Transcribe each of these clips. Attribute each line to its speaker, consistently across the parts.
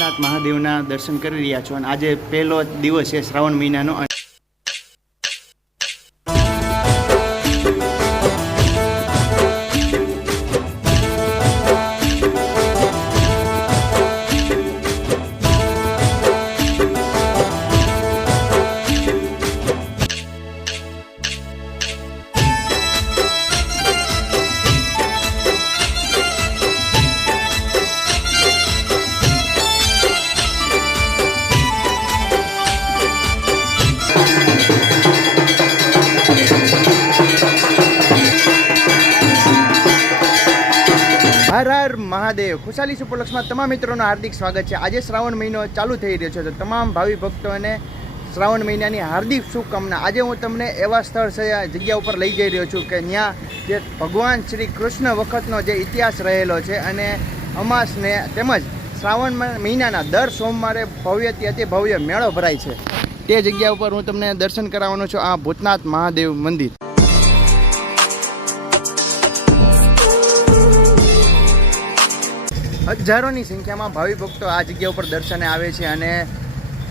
Speaker 1: ભૂતનાથ મહાદેવના દર્શન કરી રહ્યા છો અને આજે પહેલો દિવસ છે શ્રાવણ મહિનાનો મહાદેવ, ખુશાલી સુપરલક્ષમાં તમામ મિત્રોનું હાર્દિક સ્વાગત છે. આજે શ્રાવણ મહિનો ચાલુ થઈ રહ્યો છે તો તમામ ભાવિ ભક્તોને શ્રાવણ મહિનાની હાર્દિક શુભકામના. આજે હું તમને એવા સ્થળ છે જગ્યા ઉપર લઈ જઈ રહ્યો છું કે ત્યાં જે ભગવાન શ્રી કૃષ્ણ વખતનો જે ઇતિહાસ રહેલો છે અને અમાસને તેમજ શ્રાવણ મહિનાના દર સોમવારે ભવ્યથી અતિ ભવ્ય મેળો ભરાય છે. તે જગ્યા ઉપર હું તમને દર્શન કરાવવાનો છું. આ ભૂતનાથ મહાદેવ મંદિર. હજારોની સંખ્યામાં ભાવિ ભક્તો આ જગ્યા ઉપર દર્શને આવે છે અને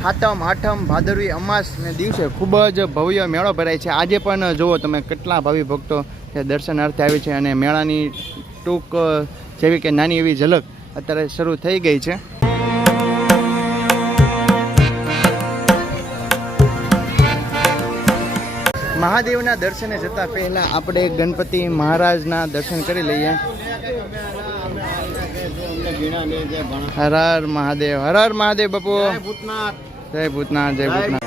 Speaker 1: હાતમ આઠમ ભાદરવી અમાસને દિવસે ખૂબ જ ભવ્ય મેળો ભરાય છે. આજે પણ જુઓ તમે કેટલા ભાવિ ભક્તો દર્શનાર્થે આવે છે અને મેળાની ટૂંક જેવી કે નાની એવી ઝલક અત્યારે શરૂ થઈ ગઈ છે. મહાદેવના દર્શને જતા પહેલા આપણે ગણપતિ મહારાજના દર્શન કરી લઈએ. હર હર મહાદેવ હર હર મહાદેવ બાપુ. જય ભૂતનાથ. જય ભૂતનાથ ભૂતનાથ.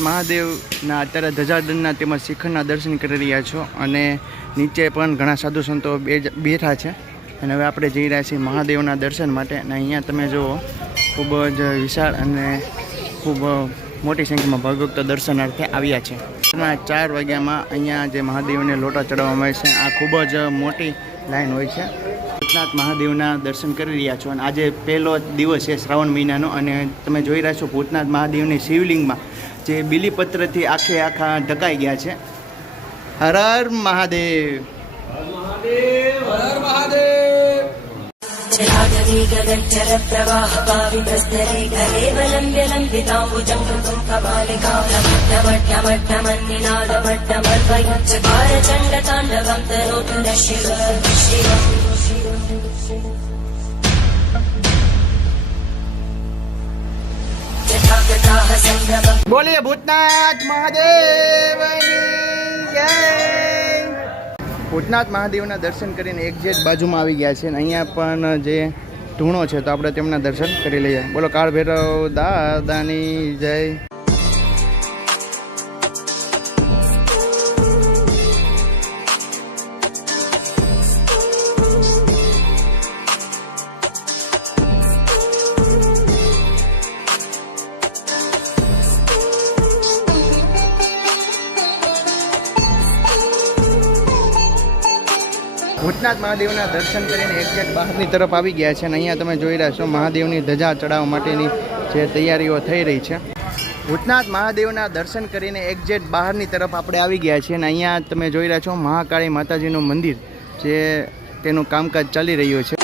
Speaker 1: મહાદેવના અત્યારે ધજાદનના તેમજ શિખરના દર્શન કરી રહ્યા છો અને નીચે પણ ઘણા સાધુ સંતો બે- બેઠા છે. અને હવે આપણે જઈ રહ્યા છીએ મહાદેવના દર્શન માટે. અને અહીંયા તમે જુઓ, ખૂબ જ વિશાળ અને ખૂબ મોટી સંખ્યામાં ભક્તો દર્શનાર્થે આવ્યા છે. સવારના ચાર વાગ્યામાં અહીંયા જે મહાદેવને લોટા ચડાવવામાં આવે છે, આ ખૂબ જ મોટી લાઈન હોય છે. ભૂતનાથ મહાદેવના દર્શન કરી રહ્યા છો. અને આજે પહેલો દિવસ છે શ્રાવણ મહિનાનો. અને તમે જોઈ રહ્યા છો ભૂતનાથ મહાદેવની શિવલિંગમાં જે બીલીપત્રથી આખે આખા ઢકાઈ ગયા છે. હર હર મહાદેવ.
Speaker 2: जलाजलीगगज्जलप्रवाहपावितस्तरे कलेवलम्ब्य लम्बिताम्बुजम् कृतुम् कपालिकालभट्टमट्टमट्टमन्निनादभट्टमर्वयुच्चकार चण्डताण्डवम् तरोतु न शिव शिव यथागताः सम्भ्रमम्
Speaker 1: બોલીએ ભૂતનાથ મહાદેવ ભૂતનાથ મહાદેવના દર્શન કરીને એક જે બાજુમાં આવી ગયા છે અને અહીંયા પણ જે ધૂણો છે તો આપણે તેમના દર્શન કરી લઈએ. બોલો કાળ દાદાની જય. ભૂતનાથ મહાદેવના દર્શન કરીને એક્ઝેક્ટ બહારની તરફ આવી ગયા છે અને અહીંયા તમે જોઈ રહ્યા છો મહાદેવની ધજા ચડાવવા માટેની જે તૈયારીઓ થઈ રહી છે. ભૂતનાથ મહાદેવના દર્શન કરીને એક્ઝેક્ટ બહારની તરફ આપણે આવી ગયા છીએ અને અહીંયા તમે જોઈ રહ્યા છો મહાકાળી માતાજીનું મંદિર જે તેનું કામકાજ ચાલી રહ્યું છે.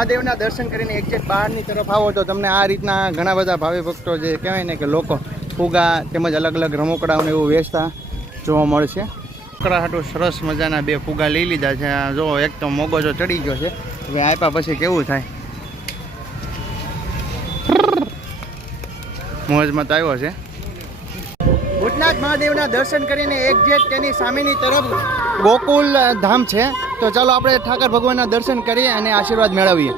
Speaker 1: મહાદેવના દર્શન કરીને એક્ઝેક્ટ બહારની તરફ આવો તો તમને આ રીતના ઘણા બધા ભાવિ ભક્તો જે કહેવાય ને કે લોકો ફુગા તેમજ અલગ અલગ રમકડાઓને એવું વેચતા જોવા મળશે. રમકડા હાટું સરસ મજાના બે ફુગા લઈ લીધા છે. જો એક તો મોગોજો ચડી ગયો છે. હવે આપ્યા પછી કેવું થાય? મોજમાં તો આવ્યો છે. ભૂતનાથ મહાદેવના દર્શન કરીને એક્ઝેક્ટ તેની સામેની તરફ ગોકુલ ધામ છે. તો ચાલો આપણે ઠાકર ભગવાનના દર્શન કરીએ અને આશીર્વાદ મેળવીએ.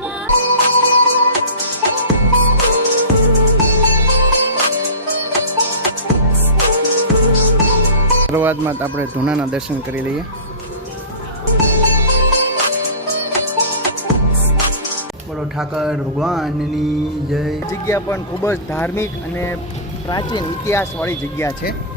Speaker 1: શરૂઆતમાં આપણે ધૂનાના દર્શન કરી લઈએ. બોલો ઠાકર ભગવાનની જય. જગ્યા પણ ખૂબ જ ધાર્મિક અને પ્રાચીન ઇતિહાસવાળી જગ્યા છે.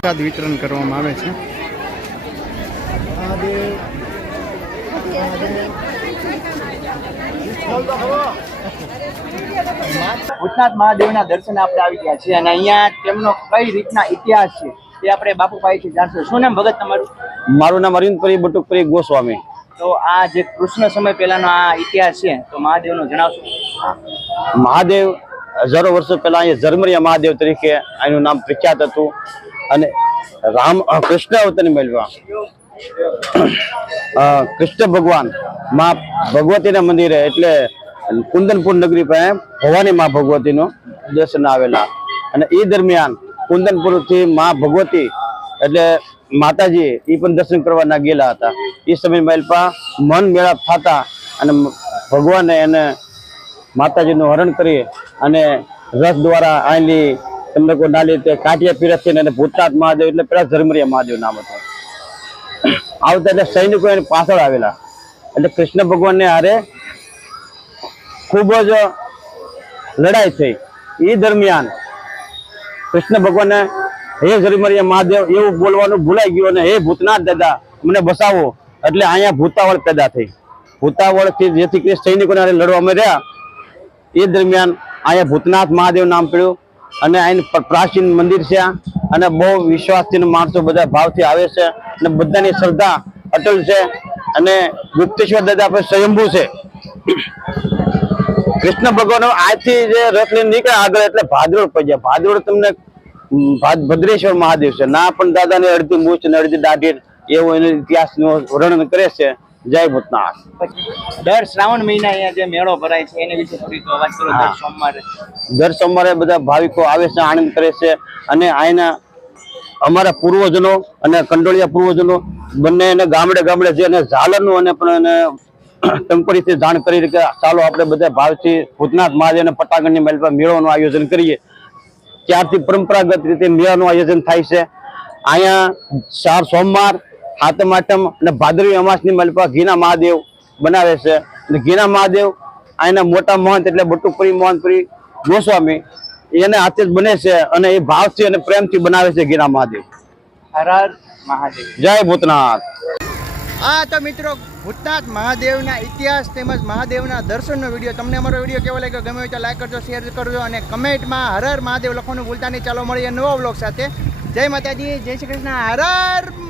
Speaker 1: પ્રસાદ વિતરણ કરવામાં આવે છે? ભૂતનાથ મહાદેવના દર્શન આપણે આવી ગયા છે અને અહીંયા તેમનો કઈ રીતના ઇતિહાસ છે તે આપણે બાપુ પાસેથી જાણશું. શું નામ ભગત તમારું?
Speaker 3: મારું નામ અરવિંદપુરી બટુકપુરી ગોસ્વામી.
Speaker 1: તો આ જે કૃષ્ણ સમય પહેલાનો આ ઇતિહાસ છે તો મહાદેવનો જણાવશો.
Speaker 3: મહાદેવ હજારો વર્ષો પહેલા અહીંયા ઝરમરિયા મહાદેવ તરીકે એનું નામ પ્રખ્યાત હતું. અને રામ કૃષ્ણ અવતારની મેળવ્યા. કૃષ્ણ ભગવાનમાં ભગવતીના મંદિરે, એટલે કુંદનપુર નગરી પાસે ભવાની માં ભગવતીનું દર્શન આવેલા. અને એ દરમિયાન કુંદનપુરથી માં ભગવતી, એટલે માતાજી એ પણ દર્શન કરવાના ગયેલા હતા. એ સમય મહેલપા મન મેળાપ થતા અને ભગવાને એને માતાજીનું હરણ કરી અને રસ દ્વારા આવેલી તમને કોઈ ના લીધે કાંઠિયા પીરસ છે ભૂતનાથ મહાદેવ એટલે પેલા ધર્મરિયા મહાદેવ નામ હતું. આવતા એટલે સૈનિકો એની પાછળ આવેલા. એટલે કૃષ્ણ ભગવાનને હારે ખૂબ જ લડાઈ થઈ. એ દરમિયાન કૃષ્ણ ભગવાનને હે ઝરમરિયા મહાદેવ, એવું બોલવાનું ભૂલાઈ ગયું અને હે ભૂતનાથ દાદા, મને બસાવો. એટલે અહીંયા ભૂતાવળ પેદા થઈ. ભૂતાવળથી જેથી કરીને સૈનિકોને લડવામાં રહ્યા. એ દરમિયાન અહીંયા ભૂતનાથ મહાદેવ નામ પડ્યું. અને અહીં પ્રાચીન મંદિર છે અને બહુ વિશ્વાસથી માણસો બધા ભાવથી આવે છે. અને બધાની શ્રદ્ધા અટલ છે. અને ગુપ્તેશ્વર દાદા આપણે સ્વયંભૂ છે. કૃષ્ણ ભગવાન આજથી જે રથ લઈને નીકળે આગળ એટલે ભાદરોડ પડી જાય. ભાદરોડ તમને ભદ્રેશ્વર મહાદેવ છે. ના પણ દાદાને અડધી મૂછ ને અડધી દાઢી એવો એનો ઇતિહાસનું વર્ણન કરે છે. જય ભૂતનાથ.
Speaker 4: દર શ્રાવણ મહિના અહીંયા જે મેળો ભરાય છે એને વિશે થોડીક વાત કરો દર સોમવારે.
Speaker 3: દર સોમવારે બધા ભાવિકો આવે છે આનંદ કરે છે અને આના અમારા પૂર્વજનો અને કંડોળિયા પૂર્વજનો બંને એને ગામડે ગામડે છે અને ઝાલરનું અને પણ એને ટંકોરીથી જાણ કરી કે ચાલો આપણે બધા ભાવથી ભૂતનાથ મહાદેવના પટાગણની મહેલ પર મેળોનું આયોજન કરીએ. ત્યારથી પરંપરાગત રીતે મેળાનું આયોજન થાય છે. અહીંયા ચાર સોમવાર સાતમ આઠમ અને ભાદરવી અમાસની મલપા ઘીના મહાદેવ બનાવે છે. અને ઘીના મહાદેવ અહીંના મોટા મહંત એટલે બટુપુરી મોહનપુરી ગોસ્વામી એને હાથે જ બને છે અને એ ભાવથી અને પ્રેમથી બનાવે છે ઘીના મહાદેવ.
Speaker 4: હર હર મહાદેવ.
Speaker 3: જય ભૂતનાથ.
Speaker 1: આ તો મિત્રો ભૂતનાથ મહાદેવના ઇતિહાસ તેમજ મહાદેવના દર્શનનો વીડિયો તમને અમારો વીડિયો કેવો લાગ્યો? ગમે હોય તો લાઈક કરજો શેર કરજો અને કમેન્ટમાં હર હર મહાદેવ લખવાનું ભૂલતા નહીં. ચાલો મળીએ નવો બ્લોગ સાથે. જય માતાજી જય શ્રી કૃષ્ણ. હર હર